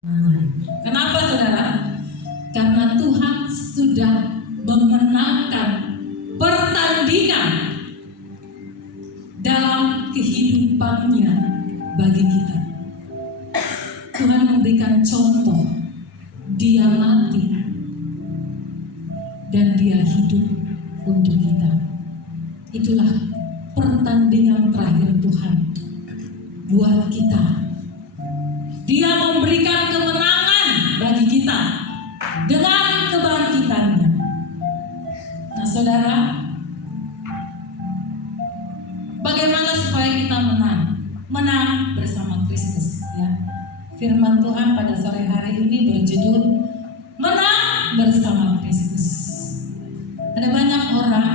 Kenapa saudara? Karena Tuhan sudah memenangkan pertandingan dalam kehidupannya bagi kita. Tuhan memberikan contoh, dia mati dan dia hidup untuk kita. Itulah pertandingan terakhir Tuhan buat kita. Dia memberikan kemenangan bagi kita dengan kebangkitannya. Nah saudara, bagaimana supaya kita menang? Menang bersama Kristus, ya. Firman Tuhan pada sore hari ini berjudul Menang bersama Kristus. Ada banyak orang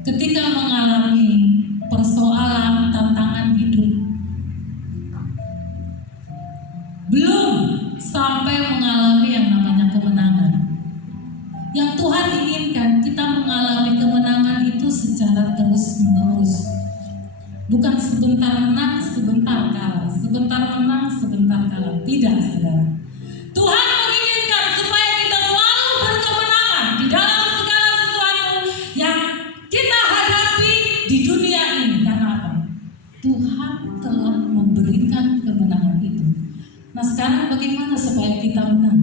ketika mengalami persoalan, tantangan hidup, belum sampai mengalami yang namanya kemenangan. Yang Tuhan inginkan kita mengalami kemenangan itu secara terus-menerus. Bukan sebentar menang, sebentar kalah. Sebentar menang, sebentar kalah. Tidak, saudara. Tuhan menginginkan supaya kita selalu berkemenangan di dalam segala sesuatu yang kita hadapi di dunia ini. Karena apa? Tuhan telah memberikan kemenangan itu. Nah sekarang bagaimana supaya kita menang?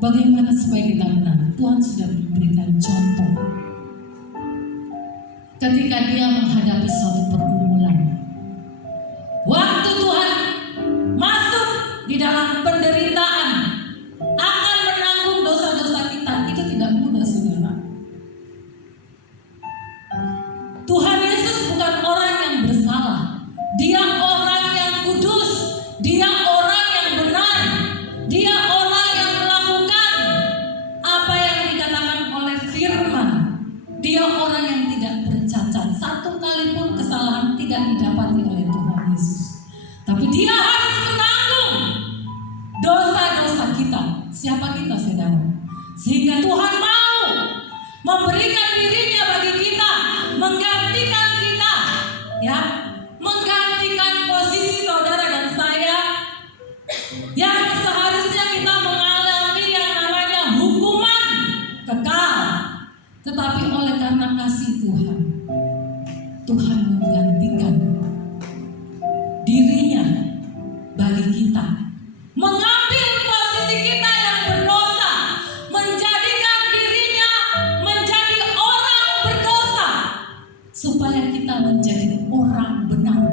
Bagaimana supaya kita menang? Tuhan sudah memberikan contoh. Ketika dia menghadapi suatu pergumulan, waktu Tuhan masuk di dalam penderitaan, akan menanggung dosa-dosa kita, itu tidak mudah, saudara. Tuhan Yesus bukan orang yang bersalah. Dia orang yang kudus. Dia orang yang benar. Dia orang yang melakukan apa yang dikatakan oleh firman. Dia orang yang tidak bercacat. Satu kali pun kesalahan tidak didapati oleh Tuhan Yesus. Tapi dia harus menanggung dosa-dosa kita. Siapa kita, saudara? Sehingga Tuhan mau memberikan dirinya bagi kita, menggantikan kita, ya, menggantikan posisi saudara dan saya yang seharusnya kita mengalami yang namanya hukuman kekal. Tetapi oleh karena kasih Tuhan, Tuhan menggantikan dirinya bagi kita, mengambil posisi kita yang berdosa, menjadikan dirinya menjadi orang berdosa, supaya kita menjadi orang benar.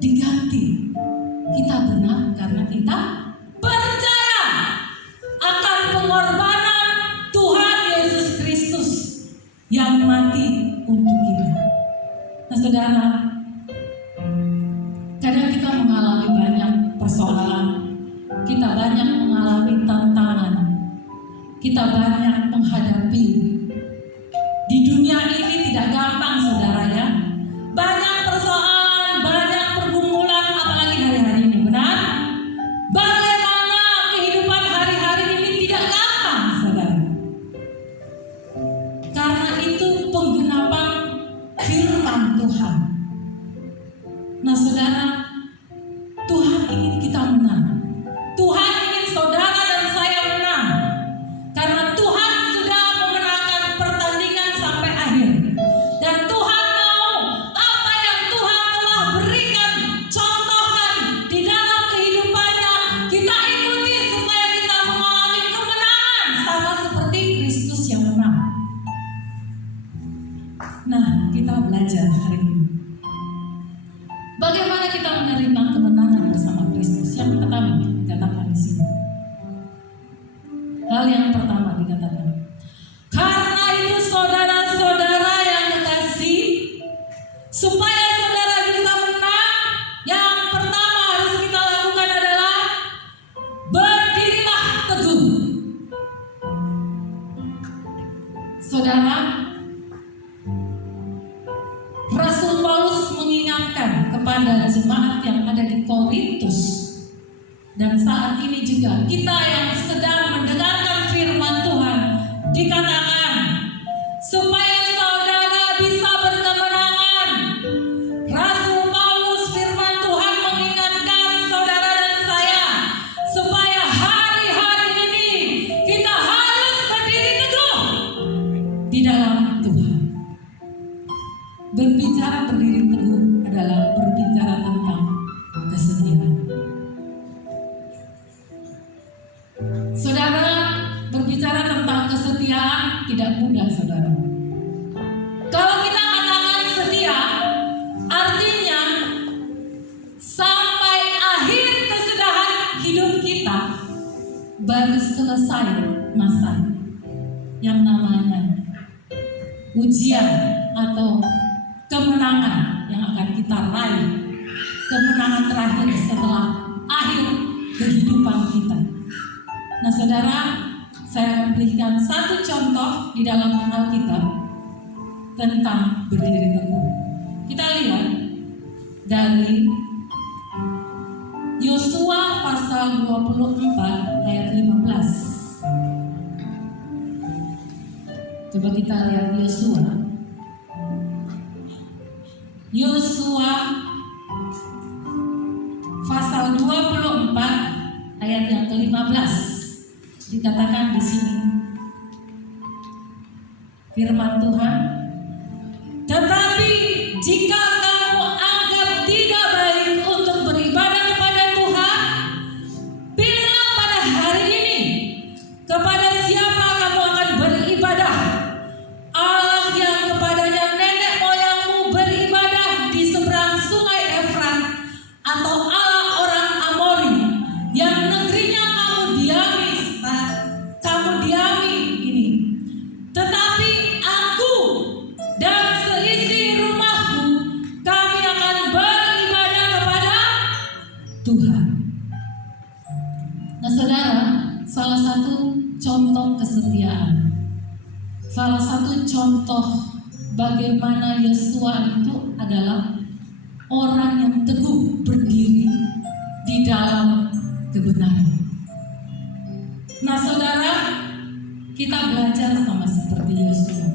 Diganti, kita benar karena kita percaya akan pengorbanan Tuhan Yesus Kristus yang mati untuk kita. Nah saudara, kadang kita mengalami banyak persoalan, kita banyak mengalami tantangan, kita banyak menghadapi. Di dunia ini tidak gampang, saudara, ya. Banyak persoalan, banyak pergumulan, apalagi hari-hari ini, benar? Bagaimana kehidupan hari-hari ini tidak gampang, saudara. Karena itu penggenapan firman Tuhan. Nah saudara, Tuhan ingin kita menang. Tuhan ingin saudara dan saya menang. Karena Tuhan sudah memenangkan pertandingan sampai akhir. Dan Tuhan mau apa yang Tuhan telah berikan, contohkan di dalam kehidupannya, kita ikuti supaya kita mengalami kemenangan sama seperti Kristus yang menang. Nah, kita belajar hari ini. Bagaimana kita menerima kemenangan bersama Kristus? Yang pertama dikatakan di sini. Hal yang pertama dikatakan, karena itu saudara-saudara yang kekasih, supaya saudara bisa menang, yang pertama harus kita lakukan adalah berdirilah teguh. Saudara, Rasul Paulus mengingatkan kepada jemaat yang ada di Korintus, dan saat ini juga kita yang sedang mendengarkan firman Tuhan, dikatakan supaya saudara bisa berkemenangan. Rasul Paulus, firman Tuhan mengingatkan baru selesai masa yang namanya ujian atau kemenangan yang akan kita raih, kemenangan terakhir setelah akhir kehidupan kita. Nah saudara, saya memberikan satu contoh di dalam Alkitab tentang berdiri teguh. Kita lihat dari Yosua pasal 24 ayat 15. Coba kita lihat Yosua pasal 24 ayat yang ke-15. Dikatakan di sini firman Tuhan, tetapi jika kamu anggap tidak baik untuk beribadah kepada Tuhan, pilihlah pada hari ini kepada siapa kamu akan beribadah. Allah yang kepadanya nenek moyangmu beribadah di seberang sungai Efrat, atau Allah orang Amori yang negerinya kamu diami ini. Tetapi aku dan seisi rumahku, kami akan beribadah kepada Tuhan. Nah saudara, salah satu contoh kesetiaan, salah satu contoh bagaimana Yosua itu adalah orang yang teguh berdiri di dalam kebenaran. Nah saudara, kita belajar sama seperti Yosua.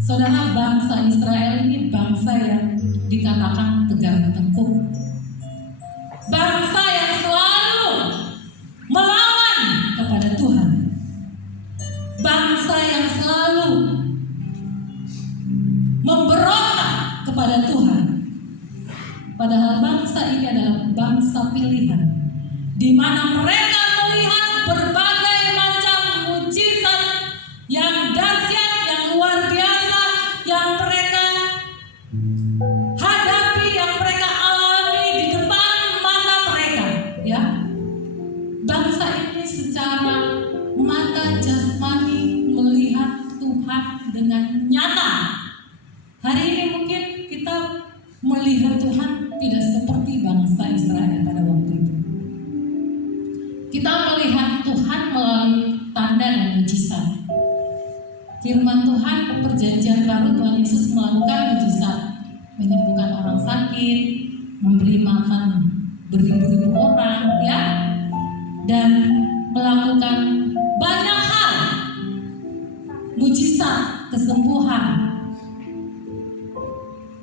Saudara, bangsa Israel ini bangsa yang dikatakan tegar tengkuk, bangsa yang selalu melawan kepada Tuhan, bangsa yang selalu memberontak kepada Tuhan. Padahal bangsa ini adalah bangsa pilihan, di mana mereka melihat berbagai macam mujizat yang dahsyat, yang luar biasa, yang mereka hadapi, yang mereka alami di depan mata mereka. Ya, bangsa ini secara mata jasmani melihat Tuhan dengan nyata. Hari ini mungkin kita melihat Tuhan tidak seperti bangsa Israel pada waktu itu. Kita melihat Tuhan melalui tanda dan mujizat. Firman Tuhan perjanjian baru, Tuhan Yesus melakukan mujizat, menyembuhkan orang sakit, memberi makan beribu-ribu orang, ya, dan melakukan banyak hal, mujizat, kesembuhan.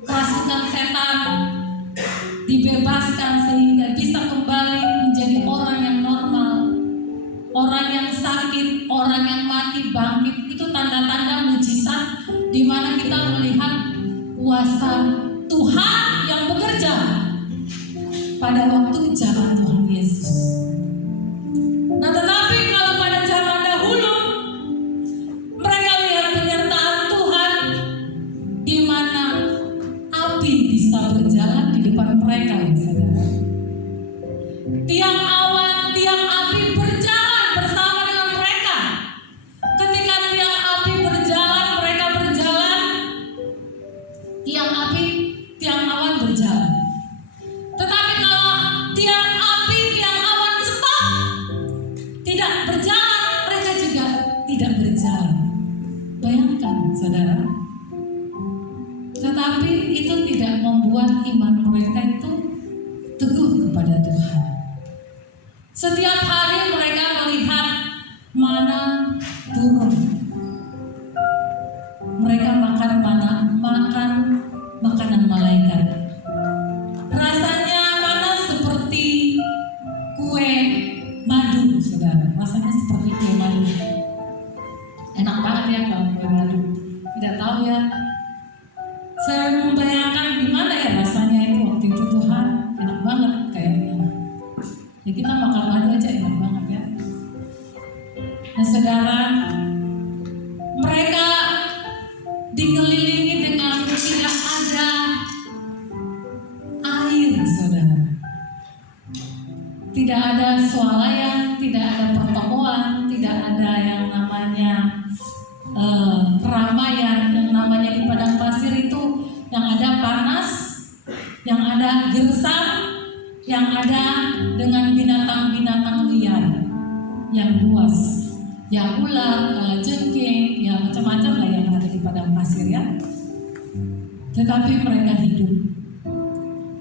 Kerasukan setan dibebaskan sehingga bisa kembali menjadi orang yang normal. Orang yang sakit, orang yang mati bangkit. Itu tanda-tanda mujizat di mana kita melihat kuasa Tuhan yang bekerja pada waktu zaman Tuhan Yesus. Nah tetapi kalau pada zaman dahulu mereka lihat penyertaan Tuhan di mana api bisa berjalan di depan mereka, saudara. Tiang awan, tiang api berjalan bersama dengan mereka. Ketika tiang api berjalan, mereka berjalan. Tiang api, tiang awan berjalan. Tetapi kalau tiang api, tiang awan stop, tidak berjalan, mereka juga tidak berjalan. Bayangkan, saudara. Tetapi itu tidak membuat iman mereka itu teguh kepada Tuhan. Setiap hari mereka melihat mana turun. Mereka makan makanan malaikat. Rasanya mana seperti kue madu, saudara. Rasanya seperti kue madu. Enak banget ya kalau kue madu. Tidak tahu ya. Saya membayangkan gimana ya rasanya itu waktu itu Tuhan, enak banget kayaknya. Ya kita makan madu aja enak banget ya. Nah saudara, mereka dikelilingi dengan tidak ada air, saudara. Tidak ada swalayan, tidak ada pertemuan, tidak ada yang namanya keramaian, yang namanya di padang pasir itu yang ada panas, yang ada gersang, yang ada dengan binatang-binatang liar yang luas, ya ular, kalajengking, ya macam-macam lah yang ada di padang pasir ya. Tetapi mereka hidup.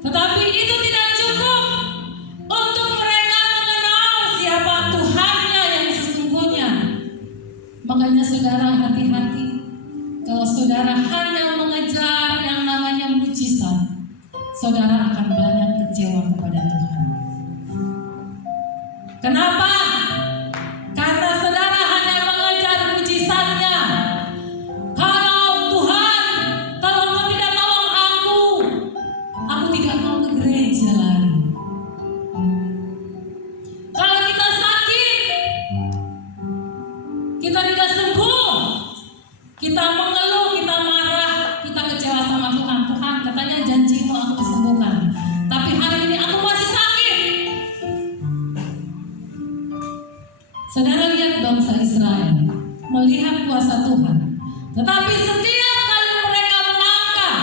Tetapi itu tidak cukup untuk mereka mengenal siapa Tuhannya yang sesungguhnya. Makanya saudara hati-hati kalau saudara hanya mengejar yang namanya mujizat, saudara akan banyak kecewa kepada Tuhan. Kenapa? Karena saudara hanya mengejar mujizatnya. Kalau Tuhan, kalau Engkau tidak tolong aku tidak mau ke gereja lagi. Kalau kita sakit, kita tidak sembuh, kita mengeluh, kita marah, kita kecewa sama Tuhan. Tuhan katanya janjimu aku disembuhkan, tapi hari ini aku masih sakit. Saudara lihat bangsa Israel melihat kuasa Tuhan, tetapi setiap kali mereka melangkah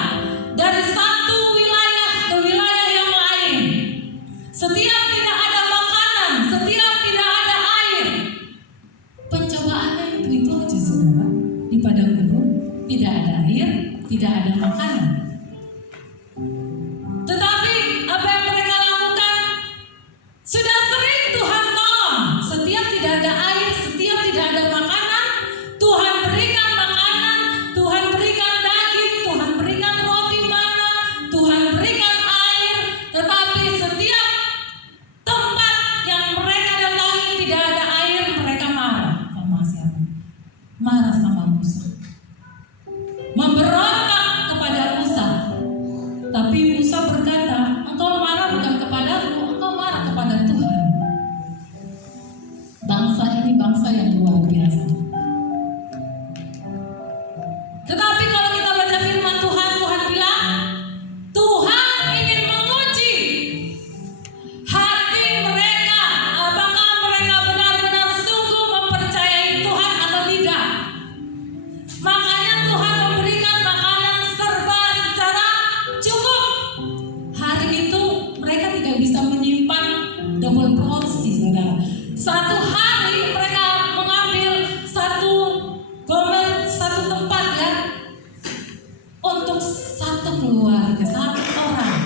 dari satu wilayah ke wilayah yang lain, setiap tidak ada makanan, setiap tidak ada air, pencobaannya itu aja saudara. Di padang gurun tidak ada air, tidak ada makanan. Tetapi apa yang mereka lakukan? Sudah sering Tuhan tolong. Setiap tidak ada air, setiap tidak ada makanan, Tuhan berikan makanan, Tuhan berikan daging, Tuhan berikan roti mana, Tuhan berikan air. Tetapi setiap tempat yang mereka datangi tidak ada air, mereka marah sama siapa? Marah sama Musa, memberontak kepada Musa. Tapi Musa berkata, engkau marah bukan kepadaku, engkau marah kepada Tuhan. Bangsa ini bangsa yang luar biasa. Tetapi kalau kita baca firman Tuhan, Tuhan bilang, Tuhan ingin menguji hati mereka, apakah mereka benar-benar sungguh mempercayai Tuhan atau tidak. Makanya Tuhan memberikan makanan serba secara cukup. Hari itu mereka tidak bisa menyimpan double porsi, saudara. Satu hari mereka mengambil satu gomer, satu tempat ya, untuk satu keluarga, satu orang.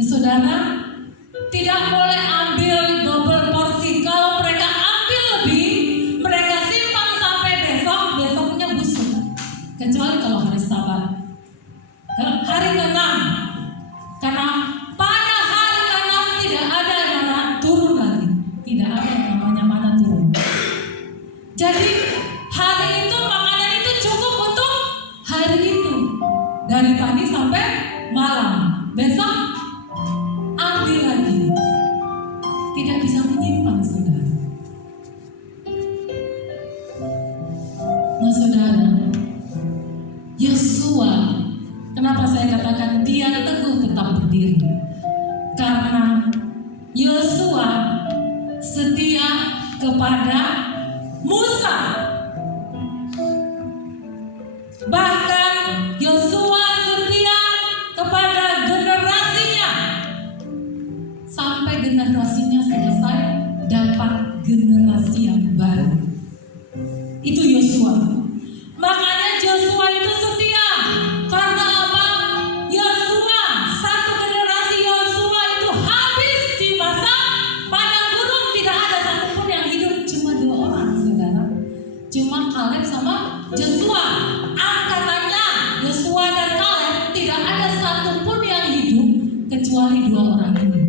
Ya saudara, tidak boleh ambil double porsi. Kalau mereka ambil lebih, mereka simpan sampai besok, besoknya busuk. Kecuali kalau hari Sabat, hari ke-6, karena pada hari ke-6 tidak ada yang mana turun lagi, tidak ada yang namanya mana turun. Jadi hari itu makanan itu cukup untuk hari itu, dari pagi sampai malam. Besok ambil lagi, tidak bisa menyimpan saudara. Nah saudara, Yosua, kenapa saya katakan dia teguh tetap berdiri? Karena Yosua setia kepada Musa. Bahkan Yosua setia kepada generasinya. Sampai generasinya selesai, dapat generasi yang baru. Itu Yosua. Makanya Yosua itu setia. Karena apa? Yosua, satu generasi Yosua itu habis di masa padang gurun. Tidak ada satupun yang hidup, cuma 2 orang saudara. Cuma Kaleb sama Joshua. Angkatannya Yosua dan Kaleb, tidak ada satupun yang hidup kecuali 2 orang ini.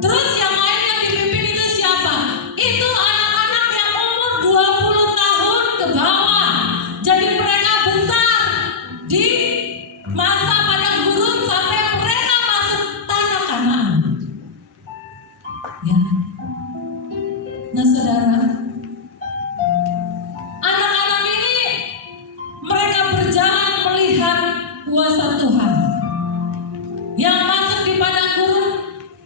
Terus yang lain yang dipimpin itu siapa? Itu anak-anak yang umur 20 tahun ke bawah. Jadi mereka besar di masa padang gurun sampai mereka masuk tanah Kanaan. Ya. Nah saudara, anak-anak ini mereka berjalan melihat kuasa Tuhan. Yang masuk di padang gurun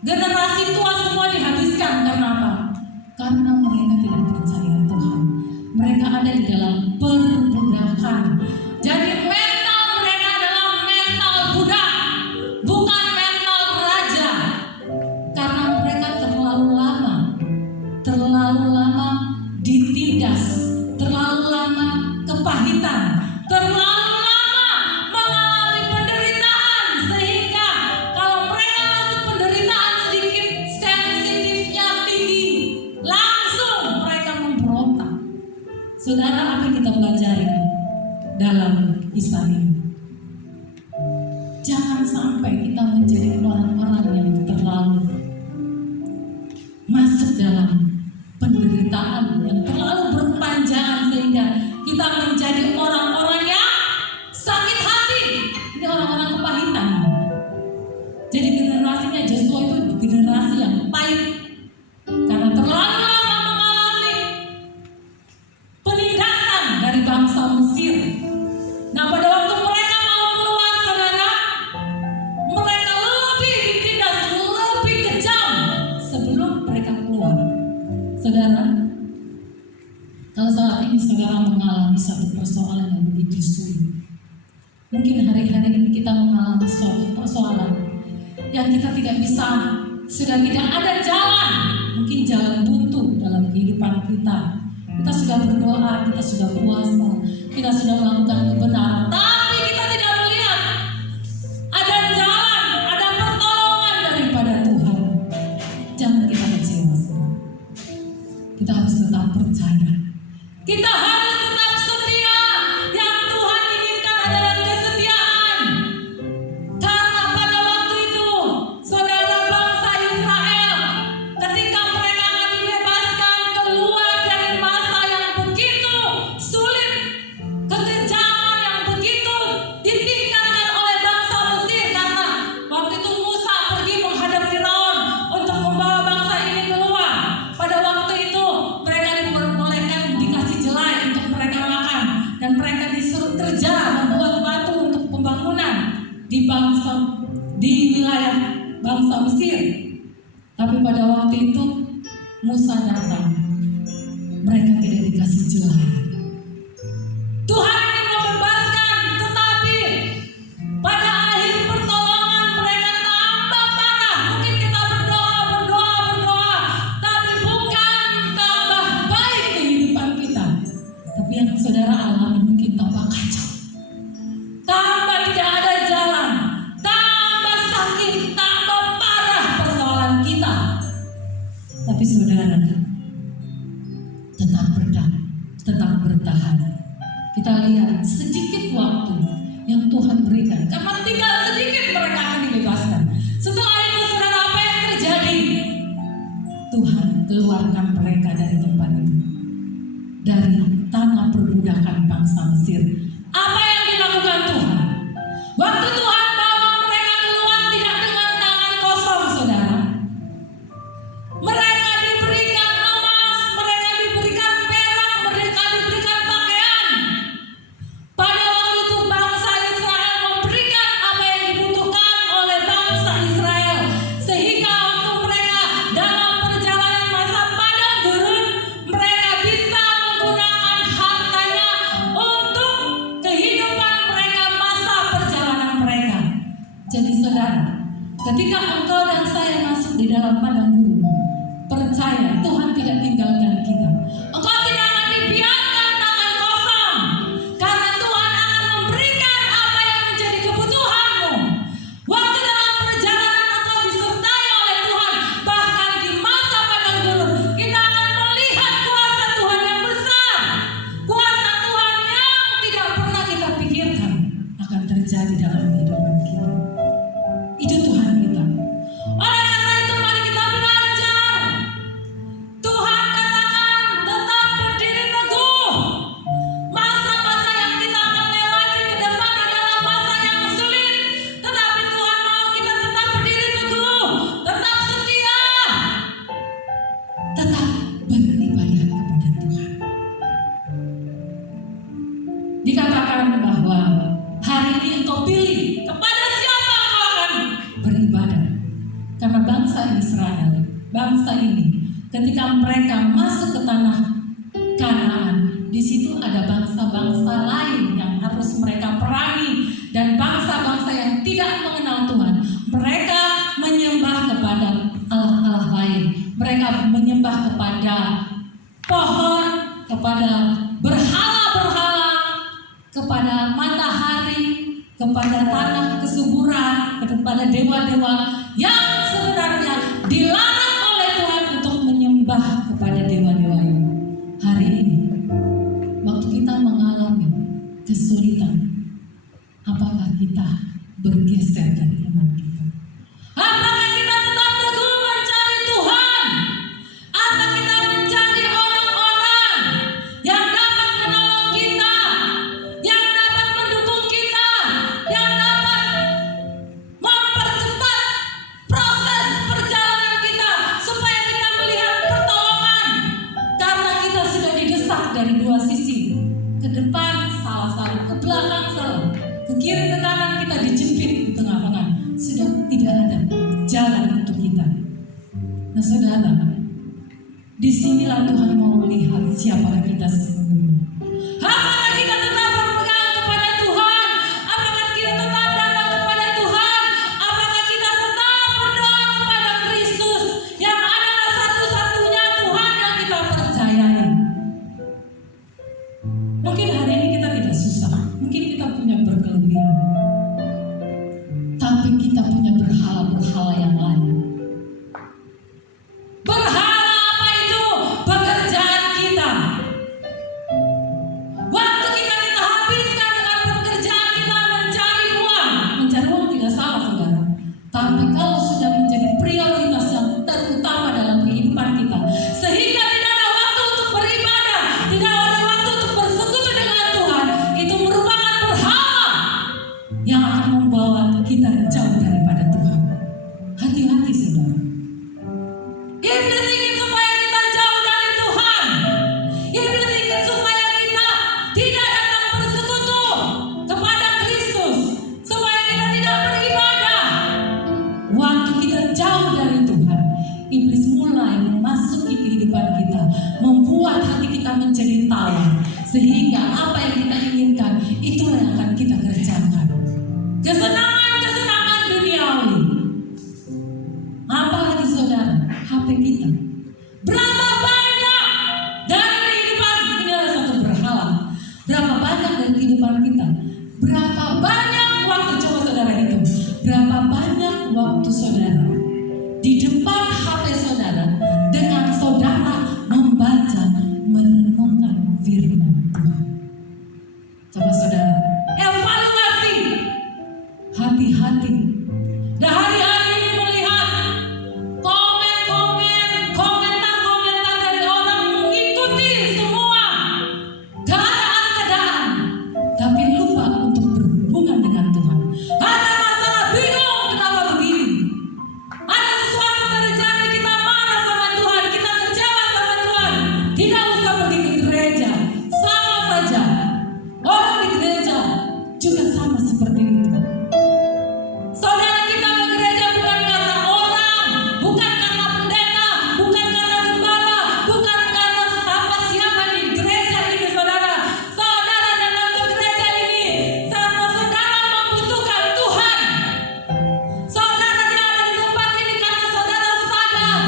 Generasi tua semua dihabiskan karena apa? Karena mereka tidak percaya Tuhan. Mereka ada di dalam perbudakan. Jadi mental mereka adalah mental budak, bukan mental raja. Karena mereka terlalu lama ditindas, terlalu lama kepahitan, terlalu lama mengalami penderitaan, sehingga kalau mereka masuk penderitaan sedikit, sensitifnya tinggi, langsung mereka memberontak. Saudara, apa yang kita pelajari dalam kisah ini? Jangan sampai kita menjadi orang-orang yang terlalu masuk dalam penderitaan yang terlalu berkepanjangan sehingga kita menjadi orang-orang yang sakit hati. Ini orang-orang kepahitan. Jadi generasinya Joshua itu generasi yang pahit karena terlalu lama mengalami penindasan dari bangsa Mesir. Nah, pada waktu mereka mau keluar, saudara, mereka lebih ditindas, lebih kejam sebelum mereka keluar. Saudara, kalau saat ini saudara mengalami satu persoalan yang begitu sulit, mungkin hari-hari ini kita mengalami suatu persoalan yang kita tidak bisa, sudah tidak ada jalan, mungkin jalan buntu dalam kehidupan kita. Kita sudah berdoa, kita sudah puasa, kita sudah melakukan kebenaran, tapi kita tidak melihat ada jalan, ada pertolongan daripada Tuhan. Jangan kita kecewa, saudara. Kita harus tetap percaya. Kita harus tetap setia. Yang Tuhan inginkan adalah kesetiaan. Karena pada waktu itu, saudara, bangsa Israel, ketika mereka akan dibebaskan keluar dari masa yang begitu sulit, kekejaman yang begitu ditingkatkan oleh bangsa Mesir, karena waktu itu Musa pergi menghadap Firaun untuk membawa bangsa ini keluar. Pada waktu itu mereka diperbolehkan dikasih jelai untuk mereka makan, dan mereka disuruh kerja membuat batu untuk pembangunan di wilayah bangsa Mesir. Tapi pada waktu itu Musa datang, mereka tidak dikasih jelai. Tuhan ingin membebaskan, tetapi pada akhir pertolongan mereka tambah parah. Mungkin kita berdoa, tapi bukan tambah baik kehidupan kita. Tapi yang saudara alami mungkin tambah kacau, tambah tidak ada jalan, tambah sakit, tambah parah persoalan kita. Tapi saudara, tetap bertahan. Kita lihat sedikit waktu yang Tuhan berikan, karena tinggal sedikit mereka akan dibebaskan. Setelah itu, saudara, apa yang terjadi? Tuhan keluarkan mereka dari tempat itu, dari tanah perbudakan bangsa Mesir. Apa yang dilakukan Tuhan? Waktu Tuhan bawa mereka keluar tidak dengan tangan kosong, saudara. Mereka diberikan emas, mereka diberikan perak, mereka diberikan pakaian. Pada waktu itu bangsa Israel memberikan apa yang dibutuhkan oleh bangsa Israel, sehingga waktu mereka dalam perjalanan masa padang gurun, mereka bisa menggunakan hartanya untuk kehidupan mereka, masa perjalanan mereka. Jadi saudara, ketika engkau dan saya masuk di dalam padang gurun, percaya Tuhan tidak tinggalkan kita. Engkau tidak akan dibiarkan tangan kosong, karena Tuhan akan memberikan apa yang menjadi kebutuhanmu. Waktu dalam perjalanan engkau disertai oleh Tuhan, bahkan di masa padang gurun, kita akan melihat kuasa Tuhan yang besar, kuasa Tuhan yang tidak pernah kita pikirkan akan terjadi dalam kehidupan kita. Itu Tuhan kita. Oleh karena itu, mari kita belajar. Tuhan katakan Karena bangsa Israel, bangsa ini, ketika mereka masuk ke tanah Kanaan, di situ ada bangsa-bangsa lain yang harus mereka perangi, dan bangsa-bangsa yang tidak mengenal Tuhan. Mereka menyembah kepada Allah-Allah lain. Mereka menyembah kepada pohon, kepada berhala-berhala, kepada matahari, kepada tanah kesuburan, kepada dewa-dewa yang sebenarnya dilarang oleh Tuhan untuk menyembah kepada dewa-dewa itu. Hari ini, waktu kita mengalami kesulitan, apakah kita bergeser dari iman kita? Apakah kita tetap teguh mencari Tuhan? Atau kita mencari orang-orang yang dapat menolong kita, yang dapat mendukung kita, yang dapat mempercepat proses perjalanan kita supaya kita melihat pertolongan? Karena kita sudah didesak dari dua sisi, ke depan salah satu, ke belakang salah, ke kiri ke kanan kita dijepit di tengah-tengah. Sudah tidak ada jalan untuk kita. Nah saudara, disinilah Tuhan mau melihat siapa kita sesungguhnya. Apakah kita tetap berpegang kepada Tuhan? Apakah kita tetap datang kepada Tuhan? Apakah kita tetap berdoa kepada Kristus yang adalah satu-satunya Tuhan yang kita percayai? Mungkin hari ini kita tidak susah, mungkin kita punya berkelebihan, tapi kita punya berhala-berhala yang lain. Berhala apa itu? Pekerjaan kita. Waktu kita habiskan dengan pekerjaan kita mencari uang. Mencari uang tidak salah saudara, tapi kalau sudah menjadi prioritas yang terutama dalam kehidupan kita, sehingga tidak ada waktu untuk beribadah, tidak ada waktu untuk bersekutu dengan Tuhan, itu merupakan berhala yang akan membawa kita jauh daripada Tuhan. Hati-hati saudara. Iblis ingin supaya kita jauh dari Tuhan. Iblis ingin supaya kita tidak datang bersekutu kepada Kristus, supaya kita tidak beribadah. Waktu kita jauh dari Tuhan, iblis mulai memasuki kehidupan kita, membuat hati kita menjadi tawar, sehingga apa yang kita inginkan itulah yang akan kita kerjakan. Kesenangan duniawi. Apalagi saudara, HP kita. Berapa banyak dari kehidupan, ini adalah satu berhala. Berapa banyak dari kehidupan kita? Berapa banyak waktu, coba saudara hitung, berapa banyak waktu saudara di depan HP saudara dengan saudara membaca, merenungkan firman Tuhan. Coba saudara evaluasi. Hati-hati. Dan hari-hari ini melihat komentar dari orang mengikuti semua keadaan-keadaan, tapi lupa untuk berhubungan dengan Tuhan. Ada masalah, bingung kenapa begini. Ada sesuatu terjadi, kita marah sama Tuhan, kita kecewa sama Tuhan. Tidak usah pergi ke gereja, sama saja. Orang di gereja juga sama seperti itu. Saudara, kita ke gereja bukan karena orang, bukan karena pendeta, bukan karena gembala, bukan karena siapa di gereja ini saudara. Saudara datang ke gereja ini karena saudara membutuhkan Tuhan. Saudara tidak ada di tempat ini karena saudara sadar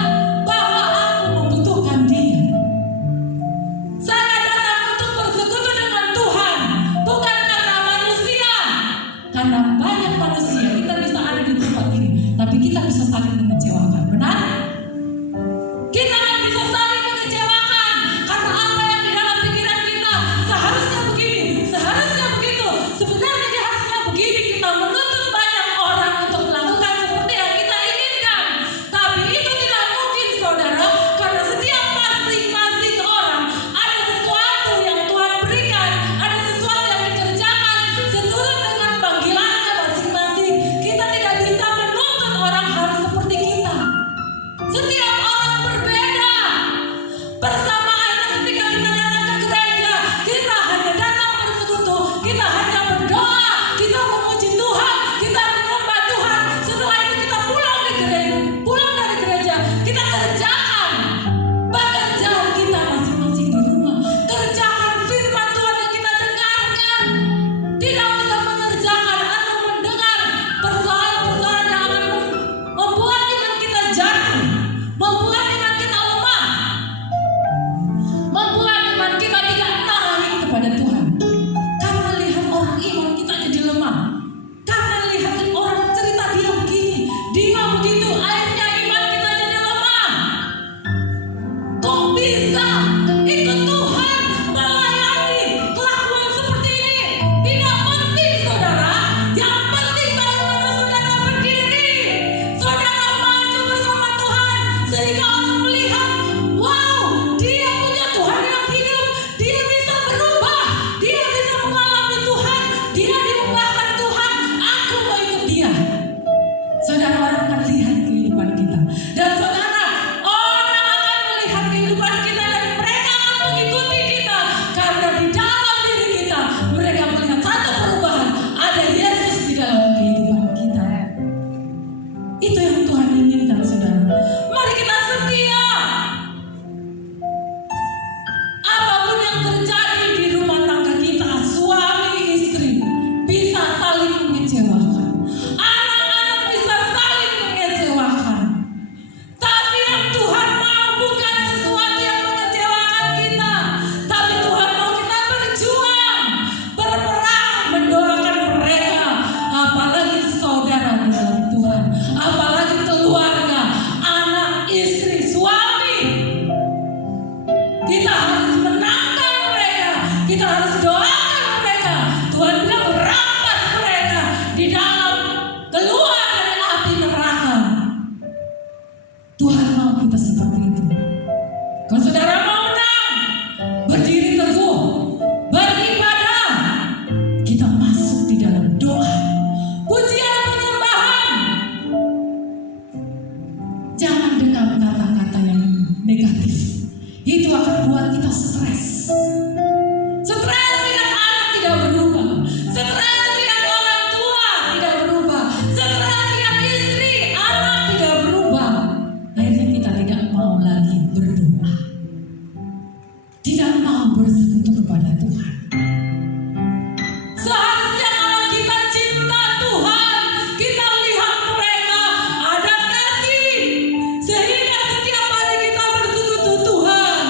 bahwa aku membutuhkan Dia. Saya datang untuk bersekutu dengan Tuhan, bukan karena manusia. Karena banyak manusia, kita bisa ada di tempat ini, tapi kita bisa saling mengecewakan, benar? Kita bisa saling mengecewakan karena apa yang di dalam pikiran kita seharusnya begini, seharusnya begitu, sebenarnya dia harusnya begini. Kita menuntut banyak orang untuk melakukan seperti yang kita inginkan, tapi itu tidak mungkin saudara, karena setiap masing-masing orang ada sesuatu yang Tuhan berikan, ada sesuatu yang dikerjakan seturut dengan panggilannya masing-masing. Kita tidak bisa menuntut orang harus seperti kita. itu akan buat kita stres. Stres lihat anak tidak berubah, stres lihat orang tua tidak berubah, stres lihat istri, anak tidak berubah. Akhirnya kita tidak mau lagi berdoa, tidak mau bersekutu kepada Tuhan. Seharusnya kalau kita cinta Tuhan, kita lihat mereka ada kasih, sehingga setiap hari kita bersekutu Tuhan.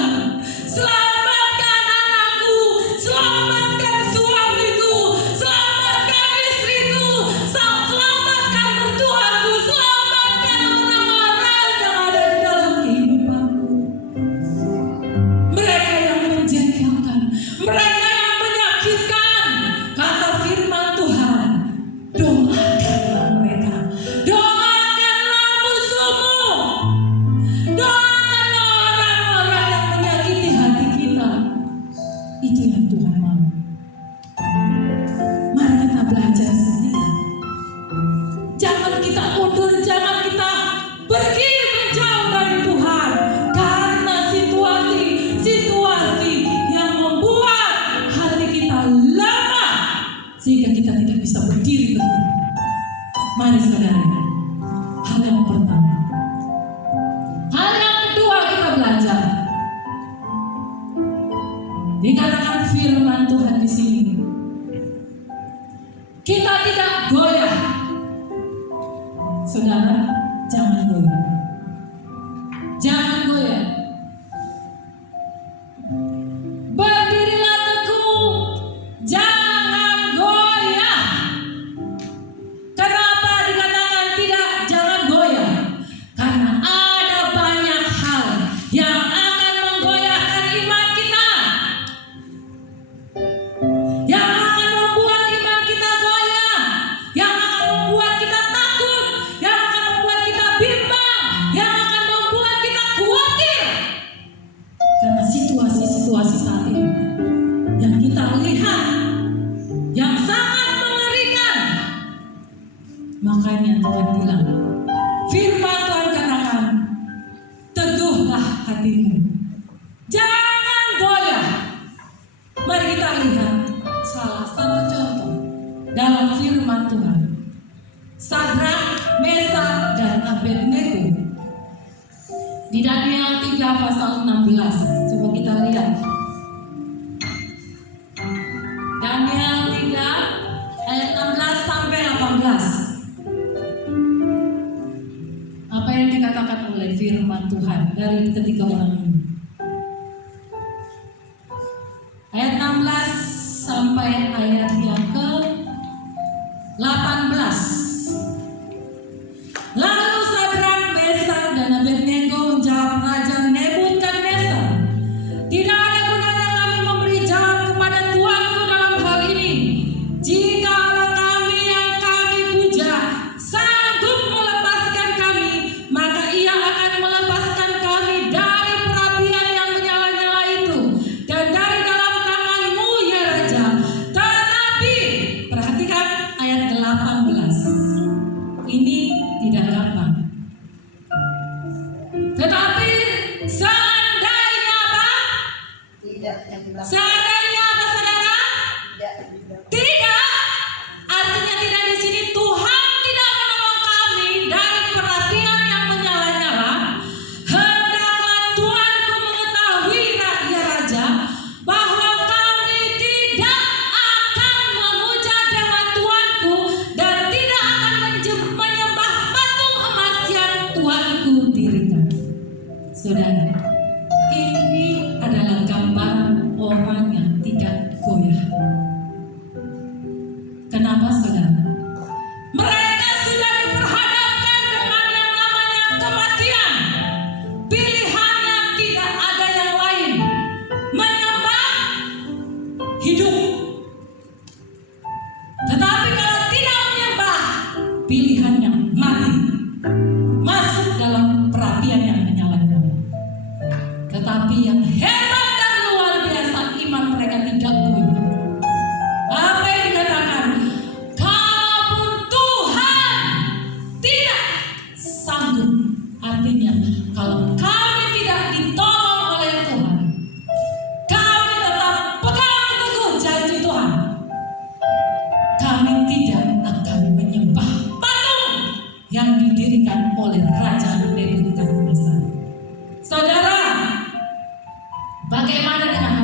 Selamatkan anakku, selamatkan suamiku, selamatkan istriku, selamatkan mertuaku, selamatkan orang-orang yang ada di dalam kehidupanku. Mereka yang menjengkelkan, mereka yang menyakitkan, kata firman Tuhan, doakanlah mereka, doakanlah musuhmu, doakanlah orang-orang yang menyakiti hati kita. Itu yang Tuhan mau. Mari kita belajar setia. Jangan kita mundur, jangan kita pergi menjauh dari Tuhan karena situasi yang membuat hati kita lemah sehingga kita tidak bisa berdiri benar. Mari saudara, hal yang pertama. Hal yang kedua kita belajar. Dikatakan firman Tuhan di sini, kita tidak goyah. Saudara, jangan goyah. Jangan goyah. Berdirilah teguh, jangan goyah. Kenapa dikatakan tidak jangan goyah? Karena ada banyak hal yang akan menggoyahkan iman kita, yang akan membuat iman kita goyah, yang akan membuat kita takut, yang akan membuat kita bimbang, yang akan membuat kita khawatir. Karena situasi-situasi saat ini yang kita lihat, yang sangat mengerikan. Makanya Tuhan bilang, firman Tuhan katakan, teguhlah hatimu, jangan goyah. Mari kita lihat salah satu contoh dalam firman Tuhan. Sadrak, Mesak, dan Abednego di Daniel 3 pasal 16. Coba kita lihat. Daniel 3 ayat 16 sampai 18. Apa yang dikatakan oleh firman Tuhan dari ketiga orang ini? Ayat 16 sampai ayat yang ke 18. Lalu Sadrak, Mesak, dan Abednego menjawab Raja Nebukadnezar, tidak ada gunanya kami memberi jawab kepada Tuanku dalam hal ini. Jika Allah kami yang kami puja sanggup melepaskan kami, maka Ia akan melepaskan kami dari perapian yang menyala-nyala itu dan dari dalam tangan-Mu, ya Raja. Tetapi perhatikan ayat 18. Ini tidak gampang. Tetapi seandainya apa? Seandainya apa, saudara? Tidak. Artinya tidak di sini Tuhan tidak menolong kami dari perapian yang menyala-nyala. Hendaklah Tuanku mengetahui, ya Raja, bahwa kami tidak akan memuja dewa Tuanku dan tidak akan menyembah patung emas yang Tuanku dirikan. Saudara, ini adalah gambaran orang yang tidak goyah. Kenapa, saudara? Mereka sudah diperhadapkan dengan yang namanya kematian. Pilihannya tidak ada yang lain, menyembah hidup. Tetapi kalau tidak menyembah, pilihannya mati, masuk dalam perapian yang menyala-nyala. Tetapi yang hebat dan luar biasa, iman mereka tidak goyah. Apa yang dikatakan? Kalaupun Tuhan tidak sanggup, artinya kalau kami tidak ditolong oleh Tuhan, oleh Raja Nebukadnezar. Saudara, bagaimana dengan